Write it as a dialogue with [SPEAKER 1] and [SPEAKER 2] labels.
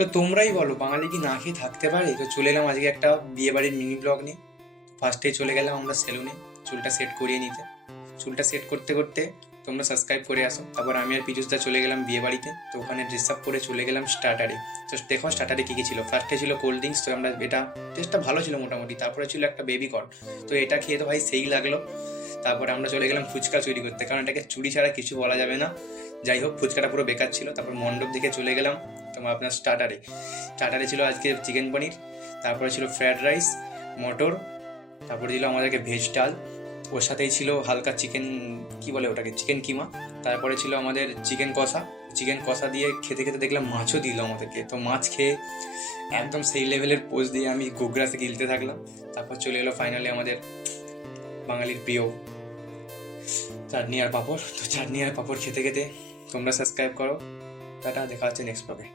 [SPEAKER 1] তো তোমরাই বলো, বাঙালি কি না খেয়ে থাকতে পারে? তো চলে এলাম আজকে একটা বিয়ে বাড়ির মিনি ব্লগ নিয়ে ফার্স্টে চলে গেলাম আমরা সেলুনে চুলটা সেট করিয়ে নিতে। চুলটা সেট করতে করতে তোমরা সাবস্ক্রাইব করে আসো। তারপর আমি আর পিজুসদা চলে গেলাম বিয়ে বাড়িতে তো ওখানে ড্রেস আপ করে চলে গেলাম স্টার্টারে তো দেখো স্টার্টারে কী কী ছিল? ফার্স্টে ছিল কোল্ড ড্রিঙ্কস তো আমরা এটা টেস্টটা ভালো ছিল মোটামুটি। তারপরে ছিল একটা বেবি কর্ন তো এটা খেয়ে তো ভাই সেই লাগল। তারপর আমরা চলে গেলাম ফুচকা চুরি করতে। কারণ এটাকে চুরি ছাড়া কিছু বলা যাবে না। যাই হোক, ফুচকাটা পুরো বেকার ছিল। তারপর মণ্ডপ দিকে চলে গেলাম। তোমার আপনার স্টার্টারে স্টার্টারে ছিল আজকে চিকেন পনির, তারপরে ছিল ফ্রায়েড রাইস মটর, তারপরে দিল আমাদেরকে ভেজ ডাল। ওর সাথেই ছিল হালকা চিকেন কি বলে ওটাকে? চিকেন কিমা। তারপরে ছিল আমাদের চিকেন কষা। চিকেন কষা দিয়ে খেতে খেতে দেখলাম মাছও দিল আমাদেরকে। তো মাছ খেয়ে একদম সেই লেভেলের পোজ দিয়ে আমি গোগ্রাসে গিলতে থাকলাম। তারপর চলে এলো ফাইনালি আমাদের বাঙালির প্রিয় চাটনি আর পাঁপড়। তো চাটনি আর পাঁপড় খেতে খেতে তোমরা সাবস্ক্রাইব করো। টাটা, দেখা হচ্ছে নেক্সট ব্লগে